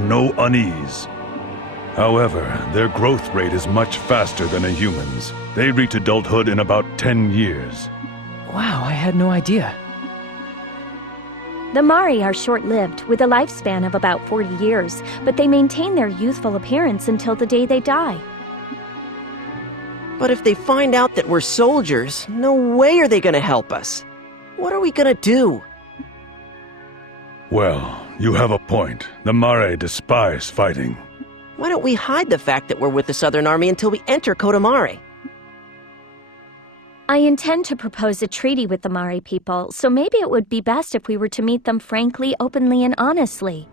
no unease. However, their growth rate is much faster than a human's. They reach adulthood in about 10 years. Wow, I had no idea. The Mari are short-lived, with a lifespan of about 40 years, but they maintain their youthful appearance until the day they die. But if they find out that we're soldiers, no way are they gonna help us. What are we gonna do? Well, you have a point. The Mare despise fighting. Why don't we hide the fact that we're with the Southern Army until we enter Kodamari? I intend to propose a treaty with the Mari people, so maybe it would be best if we were to meet them frankly, openly, and honestly.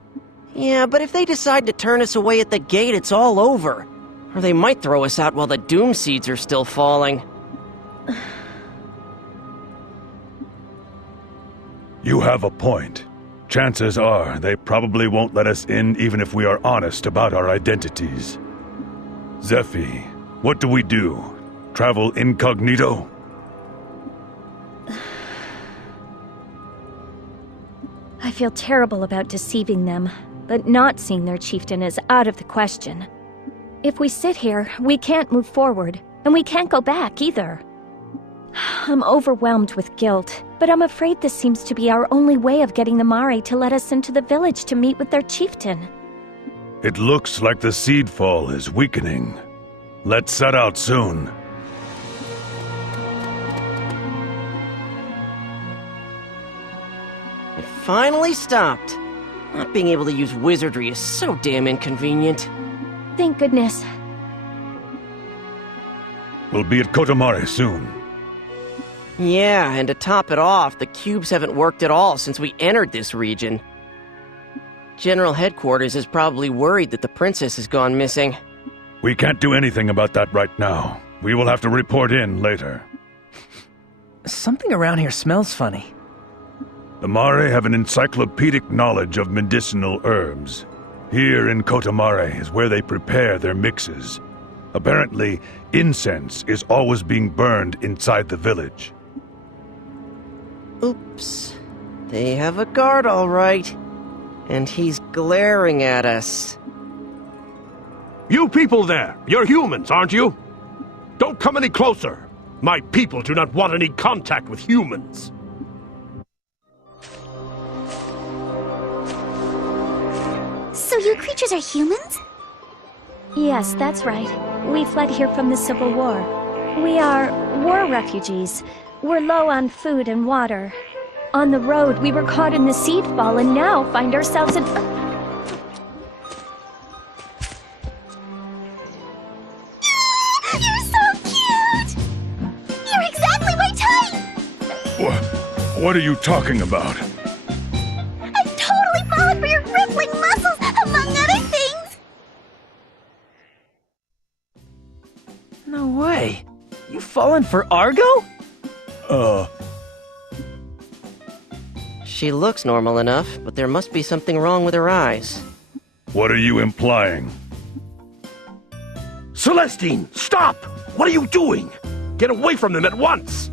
Yeah, but if they decide to turn us away at the gate, it's all over. Or they might throw us out while the doom seeds are still falling. You have a point. Chances are they probably won't let us in even if we are honest about our identities. Zephi, what do we do? Travel incognito? I feel terrible about deceiving them, but not seeing their chieftain is out of the question. If we sit here, we can't move forward, and we can't go back either. I'm overwhelmed with guilt, but I'm afraid this seems to be our only way of getting the Mari to let us into the village to meet with their chieftain. It looks like the seed fall is weakening. Let's set out soon. It finally stopped. Not being able to use wizardry is so damn inconvenient. Thank goodness. We'll be at Kodamari soon. Yeah, and to top it off, the cubes haven't worked at all since we entered this region. General Headquarters is probably worried that the princess has gone missing. We can't do anything about that right now. We will have to report in later. Something around here smells funny. The Mare have an encyclopedic knowledge of medicinal herbs. Here in Kodamari is where they prepare their mixes. Apparently, incense is always being burned inside the village. Oops. They have a guard, all right. And he's glaring at us. You people there, you're humans, aren't you? Don't come any closer. My people do not want any contact with humans. So you creatures are humans? Yes, that's right. We fled here from the Civil War. We are war refugees. We're low on food and water. On the road, we were caught in the seed fall and now find ourselves in... You're so cute! You're exactly my type! What are you talking about? I've totally fallen for your rippling muscles, among other things! No way. You've fallen for Argo? She looks normal enough, but there must be something wrong with her eyes. What are you implying? Celestine, stop! What are you doing? Get away from them at once!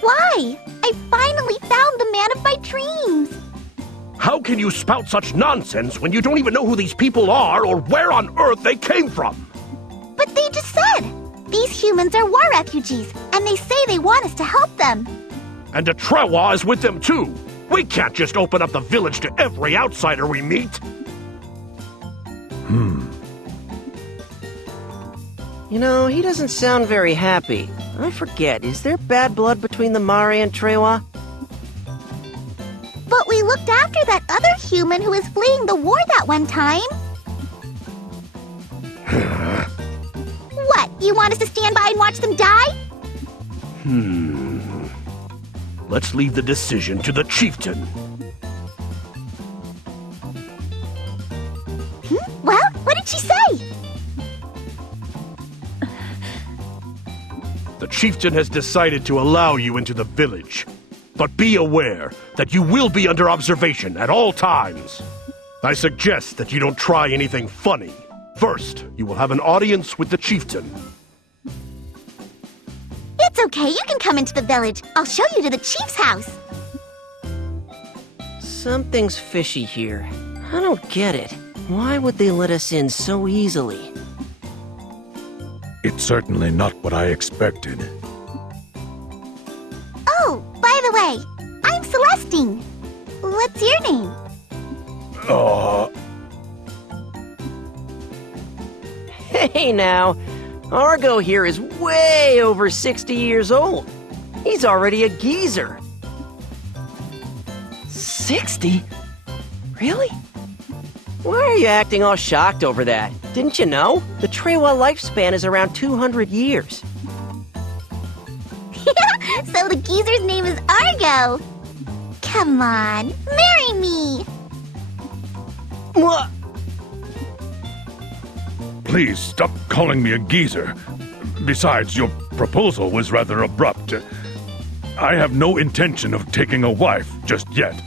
Why? I finally found the man of my dreams! How can you spout such nonsense when you don't even know who these people are or where on earth they came from? But they just said! These humans are war refugees, and they say they want us to help them. And the Trewa is with them too. We can't just open up the village to every outsider we meet. You know, he doesn't sound very happy. I forget, is there bad blood between the Mari and Trewa? But we looked after that other human who was fleeing the war that one time. What, you want us to stand by and watch them die? Let's leave the decision to the chieftain. Well, what did she say? The chieftain has decided to allow you into the village. But be aware that you will be under observation at all times. I suggest that you don't try anything funny. First, you will have an audience with the chieftain. It's okay, you can come into the village. I'll show you to the chief's house. Something's fishy here. I don't get it. Why would they let us in so easily? It's certainly not what I expected. Oh, by the way, I'm Celestine. What's your name? Hey now, Argo here is way over 60 years old. He's already a geezer. 60? Really? Why are you acting all shocked over that? Didn't you know? The Trewa lifespan is around 200 years. So the geezer's name is Argo. Come on, marry me. What? Please stop calling me a geezer. Besides, your proposal was rather abrupt. I have no intention of taking a wife just yet.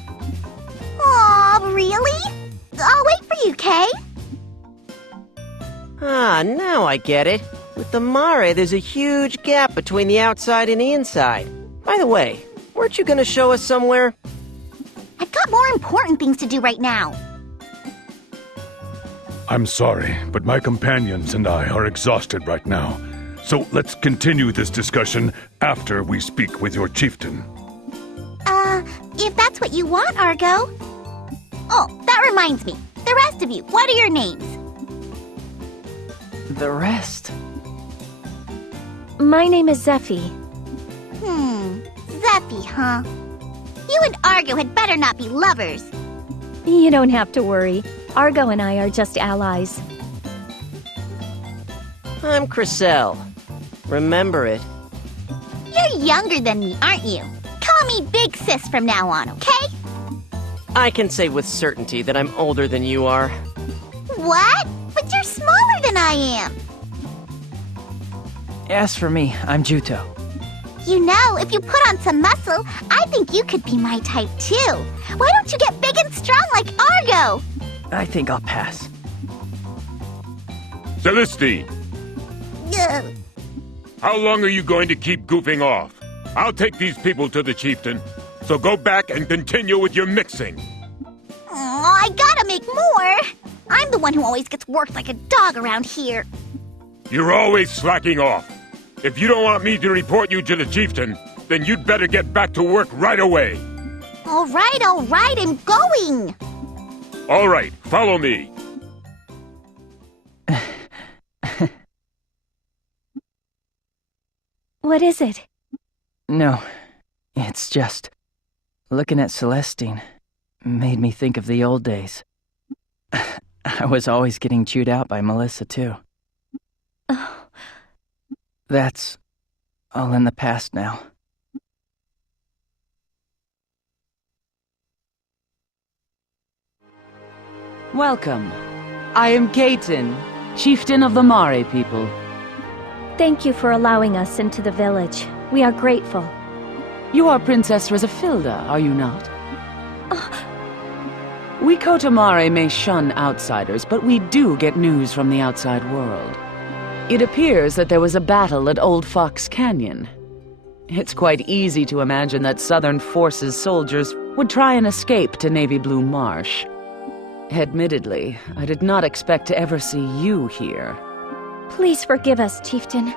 Aw, really? I'll wait for you, Kay. Ah, now I get it. With the Mare, there's a huge gap between the outside and the inside. By the way, weren't you gonna show us somewhere? I've got more important things to do right now. I'm sorry, but my companions and I are exhausted right now. So let's continue this discussion after we speak with your chieftain. If that's what you want, Argo. Oh, that reminds me. The rest of you, what are your names? The rest? My name is Zephy. Zephy, huh? You and Argo had better not be lovers. You don't have to worry. Argo and I are just allies. I'm Chrysel. Remember it. You're younger than me, aren't you? Call me Big Sis from now on, okay? I can say with certainty that I'm older than you are. What? But you're smaller than I am. As for me, I'm Juto. You know, if you put on some muscle, I think you could be my type too. Why don't you get big and strong like Argo? I think I'll pass. Celestine, Ugh. how long are you going to keep goofing off? I'll take these people to the chieftain, so go back and continue with your mixing. Aw, I gotta make more. I'm the one who always gets worked like a dog around here. You're always slacking off. If you don't want me to report you to the chieftain, then you'd better get back to work right away. All right, I'm going. All right, follow me. What is it? No, it's just... looking at Celestine made me think of the old days. I was always getting chewed out by Melissa, too. Oh. That's all in the past now. Welcome. I am Kaitin, chieftain of the Mare people. Thank you for allowing us into the village. We are grateful. You are Princess Resafilda, are you not? We Kodamari may shun outsiders, but we do get news from the outside world. It appears that there was a battle at Old Fox Canyon. It's quite easy to imagine that Southern Forces soldiers would try and escape to Navy Blue Marsh. Admittedly, I did not expect to ever see you here. Please forgive us, Chieftain.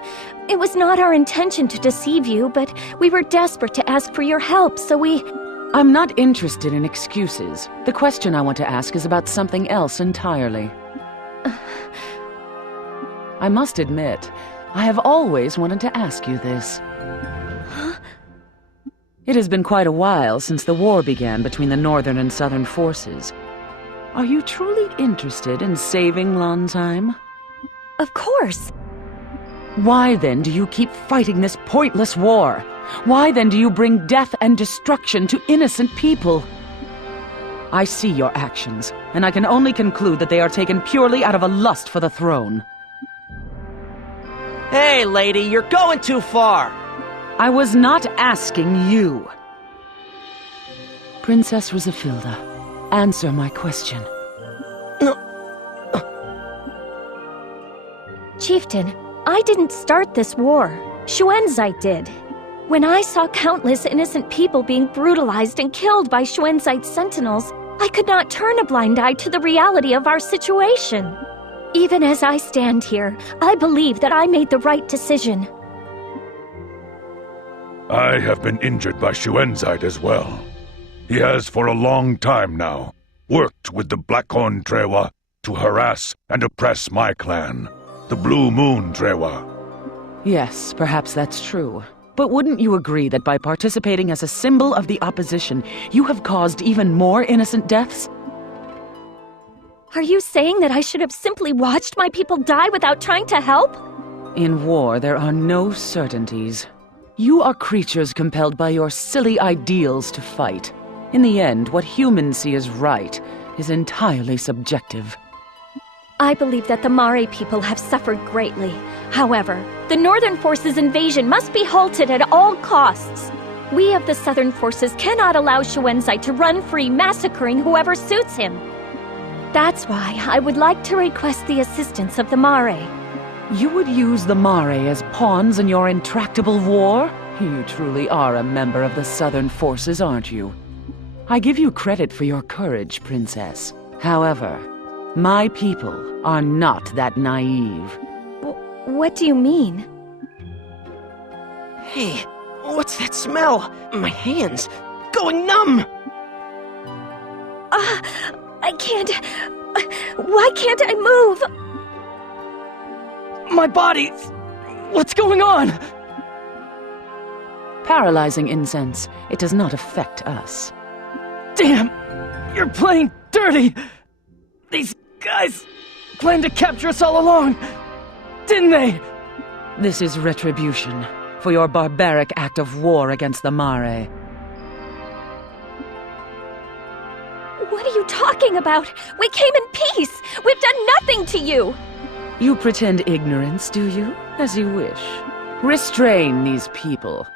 It was not our intention to deceive you, but we were desperate to ask for your help, so we... I'm not interested in excuses. The question I want to ask is about something else entirely. I must admit, I have always wanted to ask you this. It has been quite a while since the war began between the Northern and Southern forces. Are you truly interested in saving Lansheim? Of course. Why then do you keep fighting this pointless war? Why then do you bring death and destruction to innocent people? I see your actions, and I can only conclude that they are taken purely out of a lust for the throne. Hey, lady, you're going too far! I was not asking you. Princess Resafilda, answer my question. Chieftain, I didn't start this war. Xuanzai did. When I saw countless innocent people being brutalized and killed by Xuanzai's sentinels, I could not turn a blind eye to the reality of our situation. Even as I stand here, I believe that I made the right decision. I have been injured by Shuenzite as well. He has for a long time now worked with the Blackhorn Trewa to harass and oppress my clan, the Blue Moon Trewa. Yes, perhaps that's true. But wouldn't you agree that by participating as a symbol of the opposition, you have caused even more innocent deaths? Are you saying that I should have simply watched my people die without trying to help? In war, there are no certainties. You are creatures compelled by your silly ideals to fight. In the end, what humans see as right is entirely subjective. I believe that the Mare people have suffered greatly. However, the Northern Forces' invasion must be halted at all costs. We of the Southern Forces cannot allow Shuenzite to run free, massacring whoever suits him. That's why I would like to request the assistance of the Mare. You would use the Mare as pawns in your intractable war? You truly are a member of the Southern Forces, aren't you? I give you credit for your courage, Princess. However, my people are not that naive. What do you mean? Hey, what's that smell? My hands going numb! I can't... Why can't I move? My body! What's going on? Paralyzing incense. It does not affect us. Damn! You're playing dirty! These guys planned to capture us all along, didn't they? This is retribution for your barbaric act of war against the Mare. What are you talking about? We came in peace! We've done nothing to you! You pretend ignorance, do you? As you wish. Restrain these people.